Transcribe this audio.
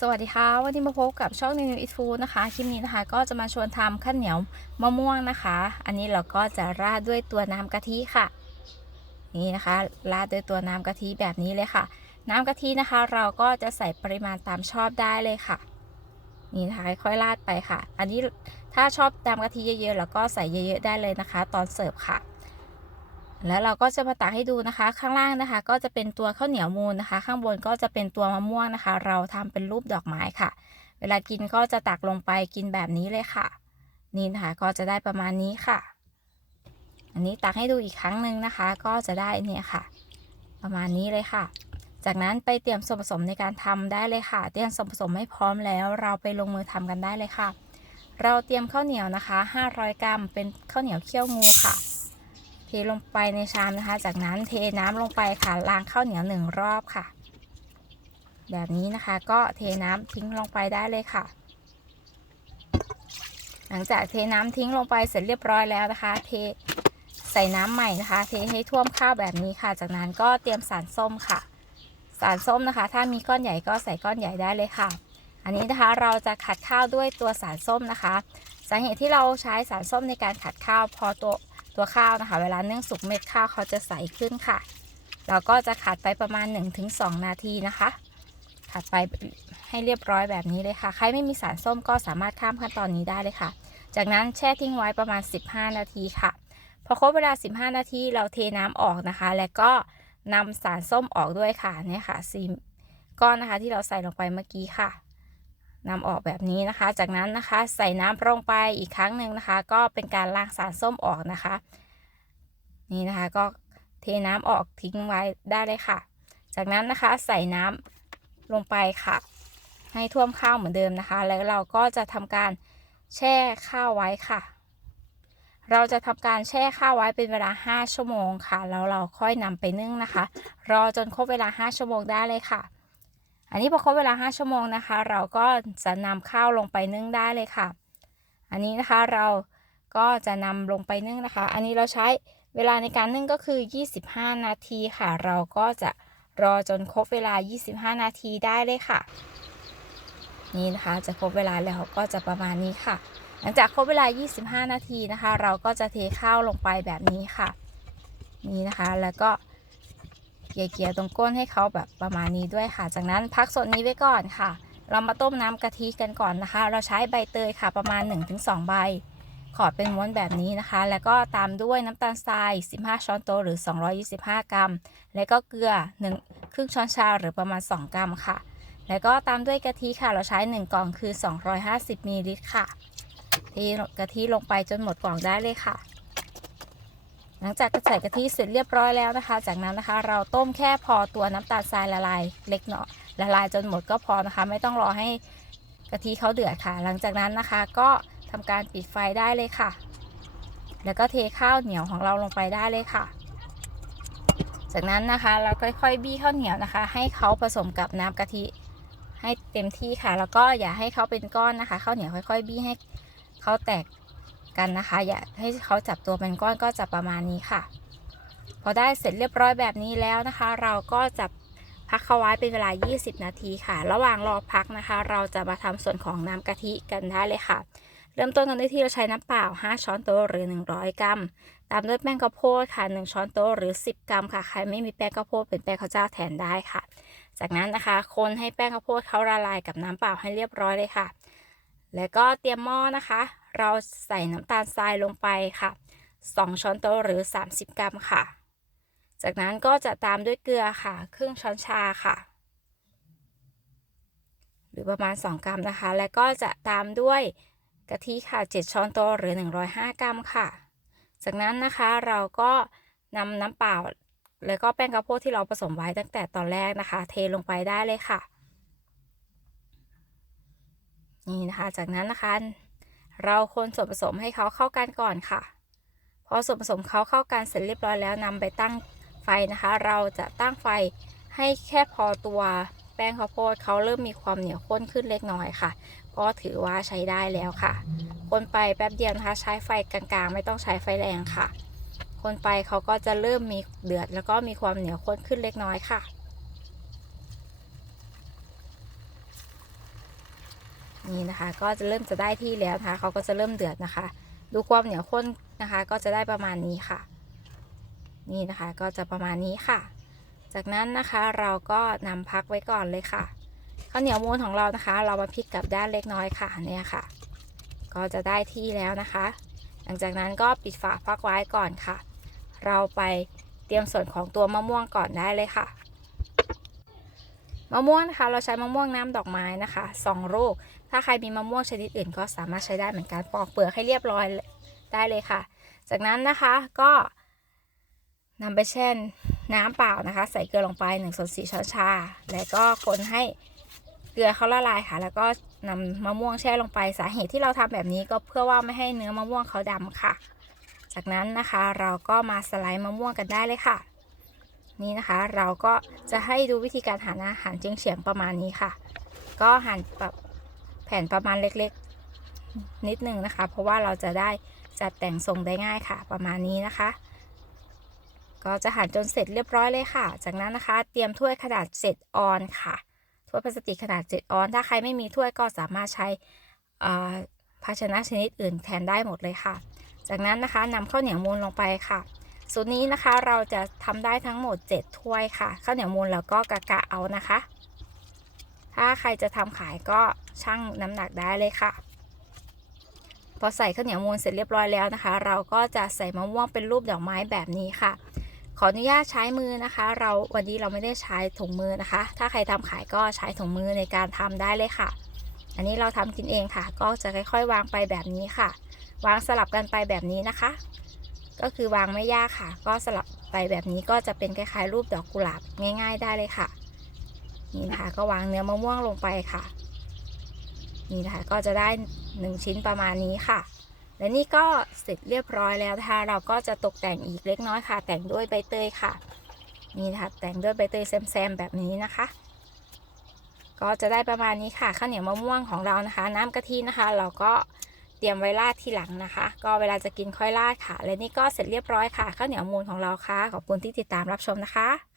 สวัสดีค่ะวันนี้มาพบกับช่อง New Eat Food นะคะคลิปนี้นะคะ ก็จะมาชวนทำข้าวเหนียวมะม่วงนะคะ อันนี้เราก็จะราดด้วยตัวน้ำกะทิค่ะ นี่นะคะ ราดด้วยตัวน้ำกะทิแบบนี้เลยค่ะ น้ำกะทินะคะ เราก็จะใส่ปริมาณตามชอบได้เลยค่ะ นี่นะคะค่อยราดไปค่ะ อันนี้ถ้าชอบน้ำกะทิเยอะๆแล้วก็ใส่เยอะๆได้เลยนะคะ ตอนเสิร์ฟค่ะ แล้วเราก็จะมาตักให้ดูนะคะ ข้างล่างนะคะ ก็จะเป็นตัวข้าวเหนียวมูนนะคะ ข้างบนก็จะเป็นตัวมะม่วงนะคะ เราทำเป็นรูปดอกไม้ค่ะ เวลากินก็จะตักลงไปกินแบบนี้เลยค่ะ นี่นะคะก็จะได้ประมาณนี้ค่ะ อันนี้ตักให้ดูอีกครั้งหนึ่งนะคะ ก็จะได้เนี่ยค่ะ ประมาณนี้เลยค่ะ จากนั้นไปเตรียมส่วนผสมในการทำได้เลยค่ะ เตรียมส่วนผสมให้พร้อมแล้ว เราไปลงมือทำกันได้เลยค่ะ เราเตรียมข้าวเหนียวนะคะ 500 กรัม เป็นข้าวเหนียวเคี่ยวงูค่ะ เทลงไปในชามนะคะ จากนั้นเทน้ำลงไปค่ะล้างข้าวเหนียวหนึ่งรอบค่ะ แบบนี้นะคะก็เทน้ำทิ้งลงไปได้เลยค่ะ หลังจากเทน้ำทิ้งลงไปเสร็จเรียบร้อยแล้วนะคะ เทใส่น้ำใหม่นะคะ เทให้ท่วมข้าวแบบนี้ค่ะ จากนั้นก็เตรียมสารส้มค่ะ สารส้มนะคะ ถ้ามีก้อนใหญ่ก็ใส่ก้อนใหญ่ได้เลยค่ะ อันนี้นะคะเราจะขัดข้าวด้วยตัวสารส้มนะคะ สาเหตุที่เราใช้สารส้มในการขัดข้าวพอตัว ตัวข้าวนะคะ เวลานึ่งสุกเม็ดข้าวเขาจะใสขึ้นค่ะ เราก็จะขัดไปประมาณ 1-2 นาทีนะคะ ขัดไปให้เรียบร้อยแบบนี้เลยค่ะ ใครไม่มีสารส้มก็สามารถข้ามขั้นตอนนี้ได้เลยค่ะ จากนั้นแช่ทิ้งไว้ประมาณ 15 นาทีค่ะ พอครบเวลา 15 นาทีเราเทน้ำออกนะคะ แล้วก็นำสารส้มออกด้วยค่ะเนี่ยค่ะซีก้อนนะคะที่เราใส่ลงไปเมื่อกี้ค่ะ นำออกแบบนี้นะคะ จากนั้นนะคะใส่น้ำลงไปอีกครั้งหนึ่งนะคะ ก็เป็นการล้างสารส้มออกนะคะ นี่นะคะก็เทน้ำออกทิ้งไว้ได้เลยค่ะ จากนั้นนะคะใส่น้ำลงไปค่ะ ให้ท่วมข้าวเหมือนเดิมนะคะ แล้วเราก็จะทำการแช่ข้าวไว้ค่ะ เราจะทำการแช่ข้าวไว้เป็นเวลา 5 ชั่วโมงค่ะ แล้วเราค่อยนำไปนึ่งนะคะ รอจนครบเวลา 5 ชั่วโมงได้เลยค่ะ อันนี้พอครบเวลา 5 ชั่วโมงนะคะ เราก็จะนำข้าวลงไปนึ่งได้เลยค่ะ อันนี้นะคะเราก็จะนำลงไปนึ่งนะคะ อันนี้เราใช้เวลาในการนึ่งก็คือ 25 นาทีค่ะ เราก็จะรอจนครบเวลา 25 นาทีได้เลยค่ะ นี่นะคะจะครบเวลาแล้วก็จะประมาณนี้ค่ะ หลังจากครบเวลา 25 นาทีนะคะ เราก็จะเทข้าวลงไปแบบนี้ค่ะ นี่นะคะแล้วก็ เกี่ยๆตรงก้นให้เขาแบบประมาณนี้ด้วยค่ะ จากนั้นพักส่วนนี้ไว้ก่อนค่ะ เรามาต้มน้ำกะทิกันก่อนนะคะ เราใช้ใบเตยค่ะประมาณ 1-2 ใบ ขอดเป็นม้วนแบบนี้นะคะ แล้วก็ตามด้วยน้ำตาลทราย 15 ช้อนโต๊ะหรือ 225 กรัม แล้วก็เกลือ1ครึ่งช้อนชาหรือประมาณ 2 กรัมค่ะ แล้วก็ตามด้วยกะทิค่ะ เราใช้ 1 กล่องคือ 250มิลลิลิตรค่ะเทกะทิลงไปจนหมดกล่องได้เลยค่ะ หลังจากใส่กะทิเสร็จเรียบร้อยแล้วนะคะ จากนั้นนะคะ เราต้มแค่พอตัวน้ำตาลทรายละลายเล็กเน้อยละลายจนหมดก็พอนะคะ ไม่ต้องรอให้กะทิเขาเดือดค่ะ หลังจากนั้นนะคะก็ทำการปิดไฟได้เลยค่ะ แล้วก็เทข้าวเหนียวของเราลงไปได้เลยค่ะ จากนั้นนะคะเราค่อยๆบี้ข้าวเหนียวนะคะ ให้เขาผสมกับน้ำกะทิให้เต็มที่ค่ะ แล้วก็อย่าให้เขาเป็นก้อนนะคะข้าวเหนียวค่อย ๆ บี้ให้เขาแตก กันนะคะ อย่าให้เขาจับตัวเป็นก้อนก็จะประมาณนี้ค่ะ พอได้เสร็จเรียบร้อยแบบนี้แล้วนะคะ เราก็จะพักเขาไว้เป็นเวลา 20 นาทีค่ะ ระหว่างรอพักนะคะ เราจะมาทำส่วนของน้ำกะทิกันได้เลยค่ะ เริ่มต้นกันด้วยที่เราใช้น้ำเปล่า 5 ช้อนโต๊ะหรือ 100 กรัม ตามด้วยแป้งข้าวโพดค่ะ 1 ช้อนโต๊ะหรือ 10 กรัมค่ะ ใครไม่มีแป้งข้าวโพดเป็นแป้งข้าวเจ้าแทนได้ค่ะ จากนั้นนะคะ คนให้แป้งข้าวโพดเขาละลายกับน้ำเปล่าให้เรียบร้อยเลยค่ะ แล้วก็เตรียมหม้อนะคะ เราใส่น้ำตาลทรายลงไปค่ะ 2 ช้อนโต๊ะหรือ 30 กรัมค่ะ จากนั้นก็จะตามด้วยเกลือค่ะ ครึ่งช้อนชาค่ะ หรือประมาณ 2 กรัมนะคะ แล้วก็จะตามด้วยกะทิค่ะ 7 ช้อนโต๊ะหรือ 105 กรัมค่ะ จากนั้นนะคะเราก็นำน้ำเปล่า แล้วก็แป้งข้าวโพดที่เราผสมไว้ตั้งแต่ตอนแรกนะคะ เทลงไปได้เลยค่ะ นี่นะคะ จากนั้นนะคะ เราคนส่วนผสมให้เขาเข้ากันก่อนค่ะ พอส่วนผสมเขาเข้ากันเสร็จเรียบร้อยแล้วนำไปตั้งไฟนะคะ เราจะตั้งไฟให้แค่พอตัวแป้งข้าวโพดเขาเริ่มมีความเหนียวข้นขึ้นเล็กน้อยค่ะ ก็ถือว่าใช้ได้แล้วค่ะ คนไปแป๊บเดียวนะคะ ใช้ไฟกลางๆ ไม่ต้องใช้ไฟแรงค่ะ คนไปเขาก็จะเริ่มมีเดือดแล้วก็มีความเหนียวข้นขึ้นเล็กน้อยค่ะ นี่นะคะ ก็จะเริ่มจะได้ที่แล้วนะคะเขาก็จะเริ่มเดือดนะคะ ดูความเหนียวข้นนะคะ ก็จะได้ประมาณนี้ค่ะ นี่นะคะก็จะประมาณนี้ค่ะ จากนั้นนะคะเราก็นำพักไว้ก่อนเลยค่ะข้าวเหนียวมูนของเรานะคะ เรามาพลิกกลับด้านเล็กน้อยค่ะเนี่ยค่ะ ก็จะได้ที่แล้วนะคะ หลังจากนั้นก็ปิดฝาพักไว้ก่อนค่ะ เราไปเตรียมส่วนของตัวมะม่วงก่อนได้เลยค่ะมะม่วงนะคะเราใช้มะม่วงน้ำดอกไม้นะคะสองลูกถ้าใครมีมะม่วงชนิดอื่นก็สามารถใช้ได้เหมือนกันปอกเปลือกให้เรียบร้อยได้เลยค่ะ จากนั้นนะคะก็นำไปแช่น้ำเปล่านะคะ ใส่เกลือลงไป1ส่วน4ช้อนชา แล้วก็คนให้เกลือเขาละลายค่ะ แล้วก็นำมะม่วงแช่ลงไปสาเหตุที่เราทำแบบนี้ก็เพื่อว่าไม่ให้เนื้อมะม่วงเขาดำค่ะ จากนั้นนะคะเราก็มาสไลด์มะม่วงกันได้เลยค่ะ นี่นะคะเราก็จะให้ดูวิธีการหั่นอาหารเจียงเฉียงประมาณนี้ค่ะ ก็หั่นแบบ แผ่นประมาณเล็กๆ นิดนึงนะคะ เพราะว่าเราจะได้จัดแต่งทรงได้ง่ายค่ะ ประมาณนี้นะคะ ก็จะหั่นจนเสร็จเรียบร้อยเลยค่ะ จากนั้นนะคะ เตรียมถ้วยขนาด7ออนค่ะถ้วยพลาสติกขนาด7ออน ถ้าใครไม่มีถ้วยก็สามารถใช้ภาชนะชนิดอื่นแทนได้หมดเลยค่ะ จากนั้นนะคะนำข้าวเหนียวมูนลงไปค่ะสูตรนี้นะคะเราจะทำได้ทั้งหมด 7 ถ้วยค่ะ ข้าวเหนียวมูนแล้วก็กะกะเอานะคะ ถ้าใครจะทำขายก็ชั่งน้ำหนักได้เลยค่ะ พอใส่ข้าวเหนียวมูนเสร็จเรียบร้อยแล้วนะคะ เราก็จะใส่มะม่วงเป็นรูปดอกไม้แบบนี้ค่ะ ขออนุญาตใช้มือนะคะ เราวันนี้เราไม่ได้ใช้ถุงมือนะคะ ถ้าใครทำขายก็ใช้ถุงมือในการทำได้เลยค่ะ อันนี้เราทำกินเองค่ะ ก็จะค่อยๆ วางไปแบบนี้ค่ะ วางสลับกันไปแบบนี้นะคะ ก็คือวางไม่ยากค่ะ ก็สลับไปแบบนี้ก็จะเป็นคล้ายๆ รูปดอกกุหลาบง่าย ๆ ได้เลยค่ะ นี่นะคะก็วางเนื้อมะม่วงลงไปค่ะ นี่นะคะก็จะได้หนึ่งชิ้นประมาณนี้ค่ะ และนี่ก็เสร็จเรียบร้อยแล้วนะคะเราก็จะตกแต่งอีกเล็กน้อยค่ะ แต่งด้วยใบเตยค่ะ นี่นะคะแต่งด้วยใบเตยแซมๆแบบนี้นะคะ ก็จะได้ประมาณนี้ค่ะข้าวเหนียวมะม่วงของเรานะคะ น้ำกะทินะคะ เราก็เตรียมไว้ราดทีหลังนะคะ ก็เวลาจะกินค่อยราดค่ะ และนี่ก็เสร็จเรียบร้อยค่ะข้าวเหนียวมูลของเราค่ะ ขอบคุณที่ติดตามรับชมนะคะ